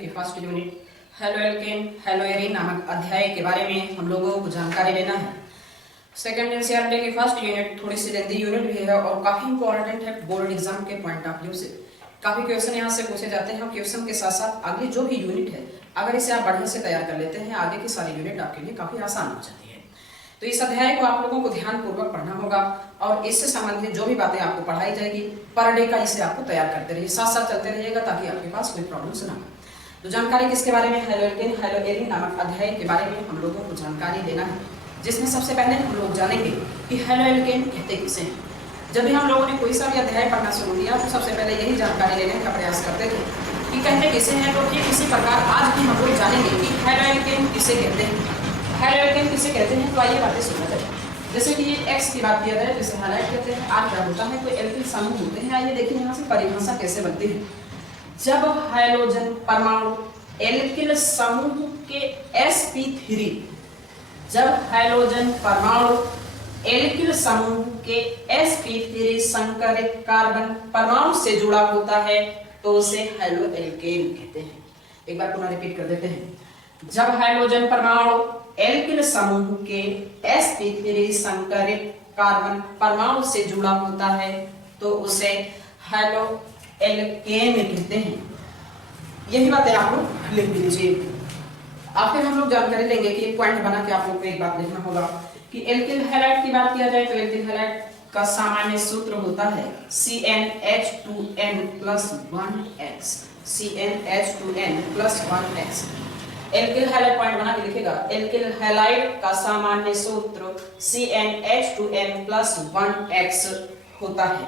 की first unit halo alkane hello arene नामक अध्याय के बारे में हम लोगों को जानकारी लेना है। सेकंड एनसीईआरटी की फर्स्ट यूनिट थोड़ी सी लेंदी यूनिट भी है और काफी इंपॉर्टेंट है बोर्ड एग्जाम के पॉइंट ऑफ व्यू से। काफी क्वेश्चन यहाँ से पूछे जाते हैं और क्वेश्चन के साथ साथ आगे जो भी यूनिट है अगर इसे आप बढ़िया से तैयार कर लेते हैं आगे की सारी यूनिट आपके लिए काफी आसान हो जाती है। तो इस अध्याय को आप लोगों को ध्यानपूर्वक पढ़ना होगा और इससे संबंधित जो भी बातें आपको पढ़ाई जाएगी पर डे का इसे आपको तैयार करते रहिए, साथ साथ चलते रहिएगा ताकि आपके पास कोई प्रॉब्लम ना हो। तो जानकारी किसके बारे में, हेलो एल्केन हेलो एरीन नामक अध्याय के बारे में हम लोगों को जानकारी देना है, जिसमें सबसे पहले हम लोग जानेंगे कि हेलो एल्केन कहते किसे हैं। जब भी हम लोगों ने कोई सा भी अध्याय पढ़ना शुरू किया तो सबसे पहले यही जानकारी लेने का प्रयास करते थे कि कहते किसे हैं। तो ठीक इसी प्रकार आज भी हम लोग जानेंगे कि हेलो एल्केन किसे कहते हैं। हेलो एल्केन किसे कहते हैं, तो आइए बातें सुना जाए। जैसे कि ये एक्स की बात किया जाए जिसे हाइलाइट करते हैं, आज क्या होता है कोई एल्किल समूह होते हैं। आइए देखिए यहाँ से परिभाषा कैसे बनती है। जब हाइड्रोजन परमाणु एल्किल समूह के sp3, जब हाइड्रोजन परमाणु एल्किल समूह के sp3 संकरित कार्बन परमाणु से जुड़ा होता है तो उसे हेलो एल्केन कहते हैं। एक बार पुनः रिपीट कर देते हैं। जब हाइड्रोजन परमाणु एल्किल समूह के sp3 संकरित कार्बन परमाणु से जुड़ा होता है तो उसे हेलो एल्केन कहते हैं। यही बातें आप लोग लिख लीजिए। आखिर हम लोग जानकारी लेंगे कि एक पॉइंट बना के आप लोग को एक बात लिखना होगा कि एल्किल हैलाइड की बात किया जाए तो एल्किल हैलाइड का सामान्य सूत्र होता है CnH2n+1x। CnH2n+1x। Alkyl halide point बना के लिखेगा। एल्किल हैलाइड का सामान्य सूत्र CnH2n+1x होता है।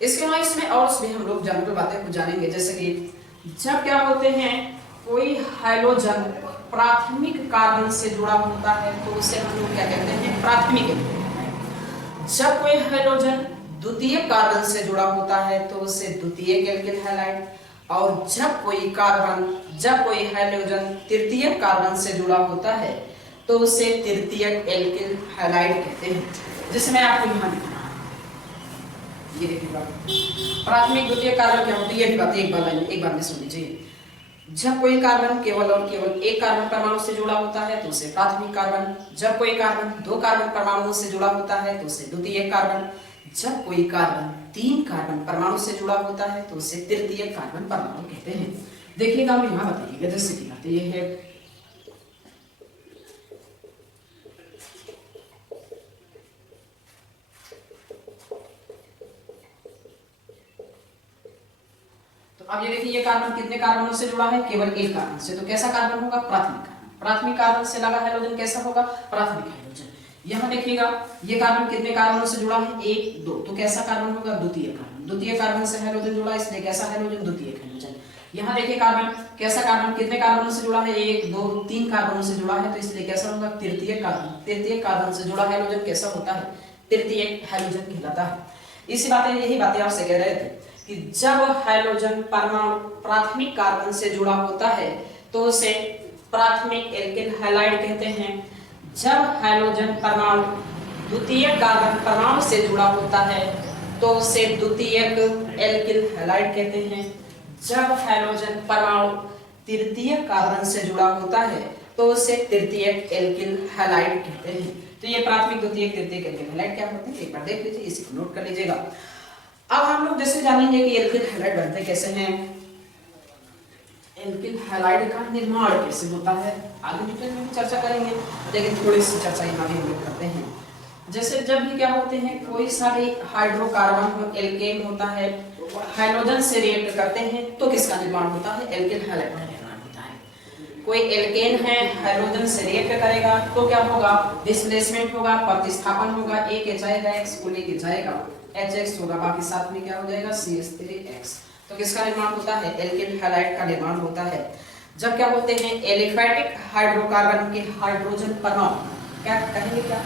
इसके अलावा इसमें और भी हम लोग जनरल बातें को जानेंगे, जैसे कि जब क्या होते हैं कोई हाइड्रोजन प्राथमिक कार्बन से जुड़ा होता है तो उसे हम लोग क्या कहते हैं, प्राथमिक। जब कोई हाइड्रोजन द्वितीयक कार्बन से जुड़ा होता है तो उसे द्वितीयक एल्किल हैलाइड, और जब कोई हाइड्रोजन तृतीयक कार्बन से जुड़ा होता है तो उसे तृतीयक एल्किल हैलाइड कहते हैं। जिसमें आपको यहाँ लिखना है, ये देखिएगा प्राथमिक द्वितीयक कार्बन क्या होती है, ये भी बात एक बार में सुन लीजिए। जब कोई कार्बन केवल और केवल एक कार्बन परमाणु से जुड़ा होता है तो उसे प्राथमिक कार्बन। जब कोई कार्बन दो कार्बन परमाणुओं से जुड़ा होता है तो उसे द्वितीयक कार्बन। जब कोई कार्बन तीन कार्बन परमाणु से जुड़ा होता है तो उसे तृतीयक कार्बन परमाणु कहते हैं। देखिएगा हम यहाँ बताइएगा, जैसे कि बात ये है अब ये देखिए ये कार्बन कितने कार्बनों से जुड़ा है, केवल एक कार्बन से। तो कैसा कार्बन होगा, प्राथमिक कार्बन। प्राथमिक कार्बन से लगा हाइड्रोजन कैसा होगा, प्राथमिक हाइड्रोजन। यहाँ देखिएगा ये कार्बन कितने कार्बनों से जुड़ा है, एक दो, तो कैसा कार्बन होगा, द्वितीय कार्बन। द्वितीय कार्बन से हाइड्रोजन जुड़ा इसलिए कैसा हाइड्रोजन, द्वितीय हाइड्रोजन। यहाँ देखिए कार्बन कैसा कार्बन कितने कार्बनों से जुड़ा है, एक दो तीन कार्बनों से जुड़ा है तो इसलिए कैसा होगा, तृतीय कार्बन। तृतीय कार्बन से जुड़ा हाइड्रोजन कैसा होता है, तृतीय हाइड्रोजन कहलाता है। यही बातें आपसे कह रहे थे कि जब हाइड्रोजन परमाणु प्राथमिक कार्बन से जुड़ा होता है तो उसे प्राथमिक एल्किल हैलाइड कहते हैं। जब हाइड्रोजन परमाणु द्वितीयक कार्बन परमाणु से जुड़ा होता है तो उसे द्वितीयक एल्किल हैलाइड कहते हैं। जब हाइड्रोजन परमाणु तृतीयक कार्बन से जुड़ा होता है तो उसे तृतीयक एल्किल हैलाइड कहते हैं। तो ये प्राथमिक द्वितीयक तृतीयक एल्किल हैलाइड क्या होते हैं, एक बार देख लीजिए, इसी को नोट कर लीजिएगा। अब हम लोग जैसे जानेंगे कि एल्किल हैलाइड बनते कैसे हैं, एल्किल हैलाइड का निर्माण कैसे होता है, आगे डिटेल में चर्चा करेंगे, लेकिन थोड़ी सी चर्चा यहाँ भी हम लोग करते हैं। जैसे जब भी क्या होते हैं कोई सारे हाइड्रोकार्बन हो, एल्केन होता है, हाइड्रोजन से रिएक्ट करते हैं तो किसका निर्माण होता है, एल्किल हैलाइड का निर्माण होता है। कोई एल्केन है हाइड्रोजन से रिएक्ट करेगा तो क्या होगा, डिस्प्लेसमेंट होगा, प्रतिस्थापन होगा, एक जाएगा x को लेके जाएगा, HX होगा, बाकी साथ में क्या हो जाएगा, CH3X। तो किसका निर्माण होता है, एल्किल हैलाइड का निर्माण होता है। जब क्या होते हैं एलिफैटिक हाइड्रोकार्बन के हाइड्रोजन परमाणु, क्या कहेंगे, क्या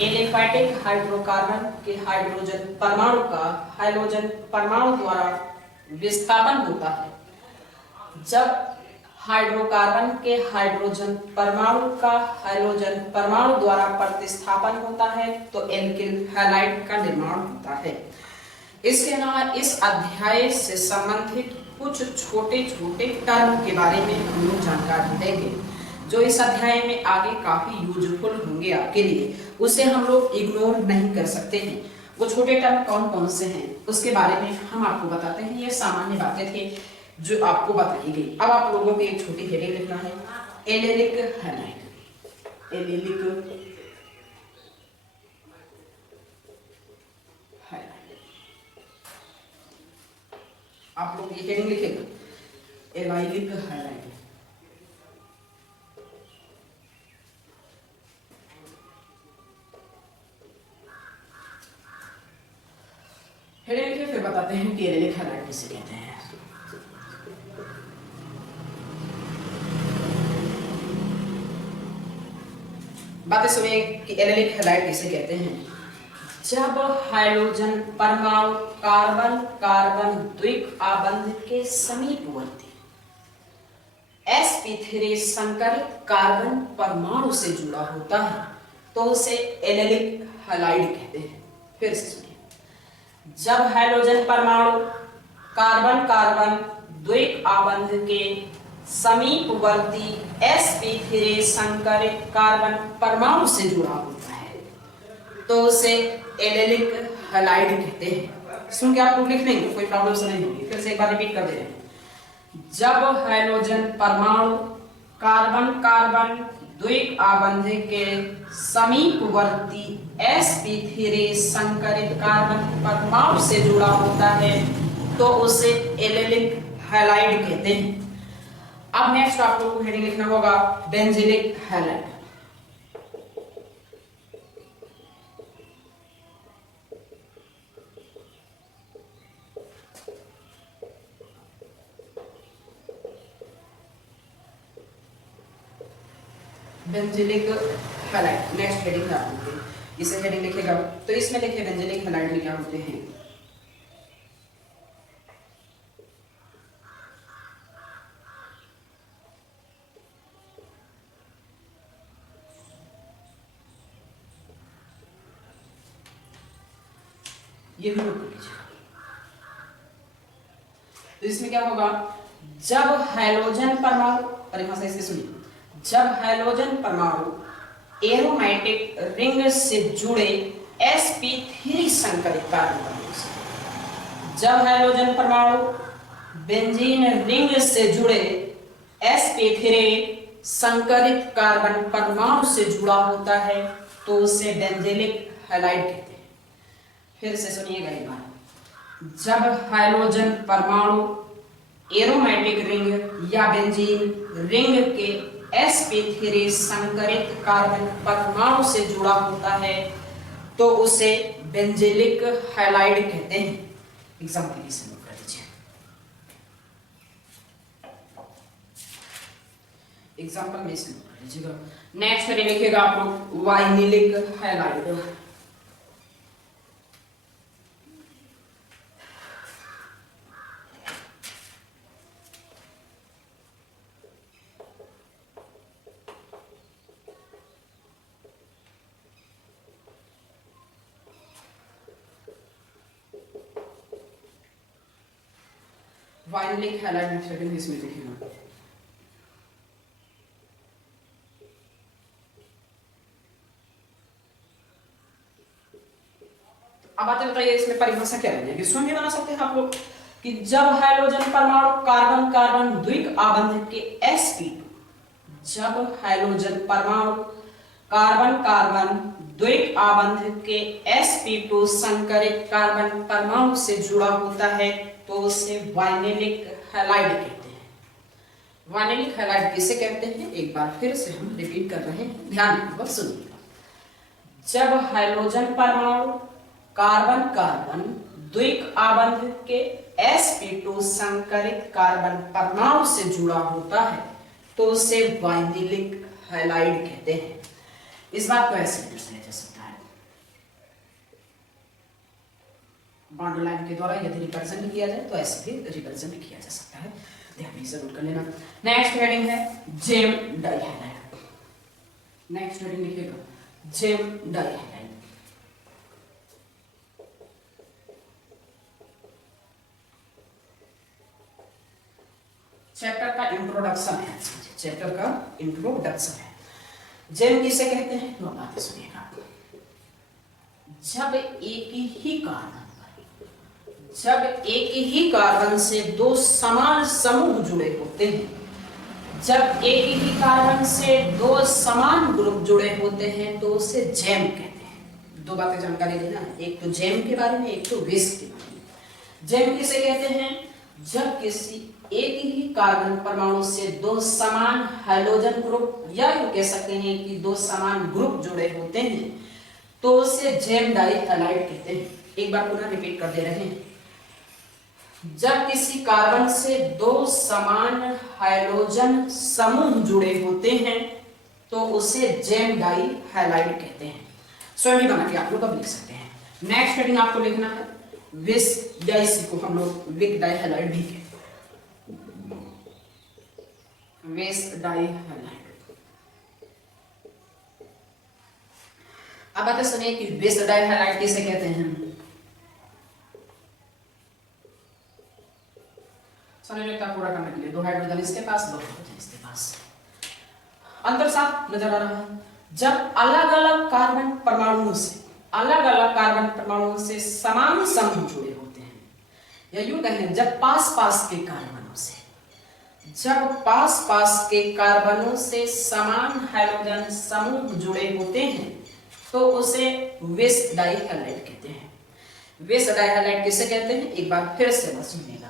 एलिफैटिक हाइड्रोकार्बन के हाइड्रोजन परमाणु का हाइड्रोजन परमाणु द्वारा विस्थापन होता है। जब हाइड्रोकार्बन के हाइड्रोजन परमाणु का हाइड्रोजन परमाणु द्वारा प्रतिस्थापन होता है तो एल्किल हैलाइड का निर्माण होता है। इसके अलावा इस अध्याय से संबंधित कुछ छोटे छोटे टर्म के बारे में हम लोग जानकारी देंगे जो इस अध्याय में आगे काफी यूजफुल होंगे आपके लिए, उसे हम लोग इग्नोर नहीं कर सकते हैं। वो छोटे टर्म कौन कौन से हैं उसके बारे में हम आपको बताते हैं। ये सामान्य बातें थी जो आपको बताई गई। अब आप लोगों को एक छोटी हेडिंग लिखना है, एलेलिक हैलाइड। एलेलिक आप लोग ये हेडिंग लिखेगा, एलाइलिक हैलाइड। हेडिंग लिखे फिर बताते हैं कि एलाइलिक हैलाइड किसे कहते हैं। बातें सुनिए कि एलाइलिक हैलाइड किसे कहते हैं। जब हाइड्रोजन परमाणु कार्बन कार्बन द्विक आबंध के समीपवर्ती sp3 संकरित कार्बन परमाणु से जुड़ा होता है तो उसे एलेलिक हैलाइड कहते हैं। फिर से सुनिए, जब हाइड्रोजन परमाणु कार्बन कार्बन द्विक आबंध के समीपवर्ती sp3 संकरित कार्बन परमाणु से जुड़ा होता है तो उसे एलेलिक हैलाइड कहते हैं। सुन के आप लोग लिख लेंगे, कोई प्रॉब्लम से नहीं होगी। फिर से एक बार रिपीट कर दे रहे हैं। जब हाइड्रोजन परमाणु कार्बन कार्बन द्विक आबंध के समीपवर्ती sp3 संकरित कार्बन परमाणु से जुड़ा होता है तो उसे एलेलिक हैलाइड कहते हैं। अब नेक्स्ट आप लोग को हेडिंग लिखना होगा, benzylic halide. Benzylic halide next heading है आप लोगों की। इसे हेडिंग लिखेगा तो इसमें लिखे बेंजीलिक हैलाइड में क्या होते हैं। ये भी नोट कर लीजिए। तो इसमें क्या होगा, जब हाइड्रोजन परमाणु, परिभाषा इसकी सुनिए, जब हाइड्रोजन परमाणु एरोमेटिक रिंग से जुड़े sp3 संकरित कार्बन परमाणु से, जब हाइड्रोजन परमाणु बेंजीन रिंग से जुड़े sp3 संकरित कार्बन परमाणु से जुड़ा होता है तो उसे बेंजीलिक हैलाइड कहते हैं। फिर से सुनिएगा एक बार, जब हाइड्रोजन परमाणु एरोमेटिक रिंग या बेंजीन रिंग के sp3 संकरित कार्बन परमाणु से जुड़ा होता है तो उसे बेंजीलिक हैलाइड कहते हैं। एग्जाम्पल से नोट कर लीजिए। एग्जाम्पल में इसे नोट कर लीजिएगा। नेक्स्ट हेडिंग लिखिएगा आप लोग, vinylic halide. Vinylic halide next heading इसमें लिखिएगा। अब आते बताइए इसमें परिभाषा क्या है कि स्वयं भी बना सकते हैं आप लोग कि जब हाइड्रोजन परमाणु कार्बन कार्बन द्विक आबंध के sp2, जब हाइड्रोजन परमाणु कार्बन कार्बन द्विक आबंध के sp2 संकरित कार्बन परमाणु से जुड़ा होता है तो उसे वाइनिलिक हैलाइड कहते हैं। वाइनिलिक हैलाइड किसे कहते हैं, एक बार फिर से हम रिपीट कर रहे हैं, ध्यानपूर्वक सुनिएगा। जब हाइड्रोजन परमाणु कार्बन कार्बन द्विक आबंध के sp2 संकरित कार्बन परमाणु से जुड़ा होता है तो उसे वाइनिलिक हैलाइड कहते हैं। इस बात को ऐसे दर्शाया जा सकता है, बॉन्ड लाइन के द्वारा यदि रिप्रेजेंट किया जाए तो ऐसे भी रिप्रेजेंट किया जा सकता है, ध्यान में जरूर कर लेना। नेक्स्ट हेडिंग है जेम डाइहैलाइड। नेक्स्ट हेडिंग लिखिएगा, जेम डाइहैलाइड। इंट्रोडक्शन है, चैप्टर का इंट्रोडक्शन है। जेम किसे कहते हैं तो बात सुनिएगा। जब एक ही कार्बन से दो समान समूह जुड़े होते हैं, जब एक ही कार्बन से दो समान ग्रुप जुड़े होते हैं तो उसे जेम कहते हैं। दो बातें जानकारी लेना है, एक तो जेम के बारे में, एक तो विस के बारे में। जेम किसे कहते हैं? जब किसी एक ही कार्बन परमाणु से दो समान हाइड्रोजन ग्रुप या यूं कह सकते हैं कि दो समान ग्रुप जुड़े होते हैं तो उसे जेम डाई हैलाइड कहते हैं। एक बार पुनः रिपीट कर दे रहे हैं। जब किसी कार्बन से दो समान हाइड्रोजन समूह जुड़े होते हैं तो उसे जेम डाई हैलाइड कहते हैं। स्वयं ही बना के आप लोग अब लिख सकते हैं। नेक्स्ट हेडिंग आपको लिखना है विस या इसी को हम लोग विक डाई हैलाइड भी कहते हैं। विस डाई हैलाइड। अब बातें सुनिए कि विस डाई हैलाइड किसे कहते हैं। का पूरा करने के लिए दो हाइड्रोजन इसके पास, दो हाइड्रोजन इसके पास। अंतर साफ नजर आ रहा है। जब अलग अलग कार्बन परमाणुओं से समान समूह जुड़े होते हैं, या यूं कहें जब पास के कार्बनों से समान हाइड्रोजन समूह जुड़े होते हैं तो उसे विस डाई हैलाइड कहते हैं। विस डाई हैलाइड किसे कहते हैं एक बार फिर से सुनिएगा।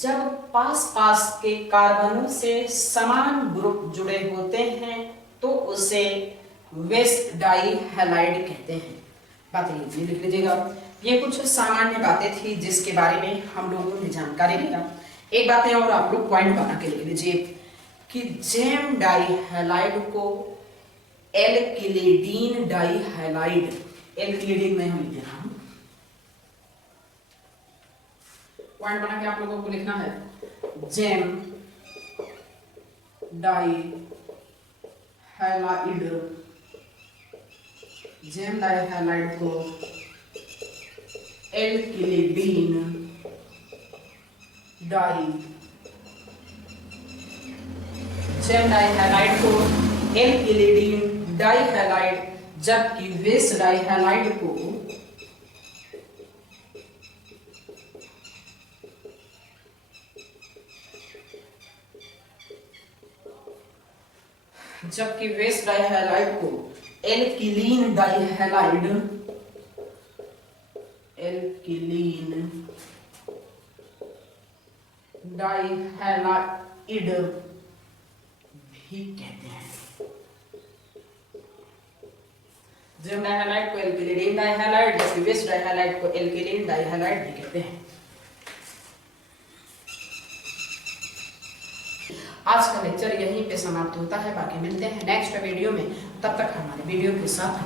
जब पास के कार्बनों से समान ग्रुप जुड़े होते हैं तो उसे विस डाई हैलाइड कहते हैं। बातें लिख लीजिएगा। ये कुछ सामान्य बातें थी जिसके बारे में हम लोगों ने जानकारी लिया। एक बातें और आप लोग पॉइंट बना के लिख लीजिए कि जेम डाई हैलाइड को एल्किलिडीन डाई हैलाइड, एल्किलिडीन में हम लिख रहा हूं, पॉइंट बना के आप लोगों को लिखना है gem dihalide, gem dihalide को alkylidene di, gem dihalide को एल्किलिडीन डाई हैलाइड, जबकि विस डाई हैलाइड को alkylene dihalide, alkylene dihalide भी कहते हैं। जेम डाई हैलाइड को एल्किलीन डाई हैलाइड, जबकि विस डाई हैलाइड को एल्किलीन डाई हैलाइड भी कहते हैं। आज का लेक्चर यहीं पे समाप्त होता है। बाकी मिलते हैं नेक्स्ट वीडियो में। तब तक हमारे वीडियो के साथ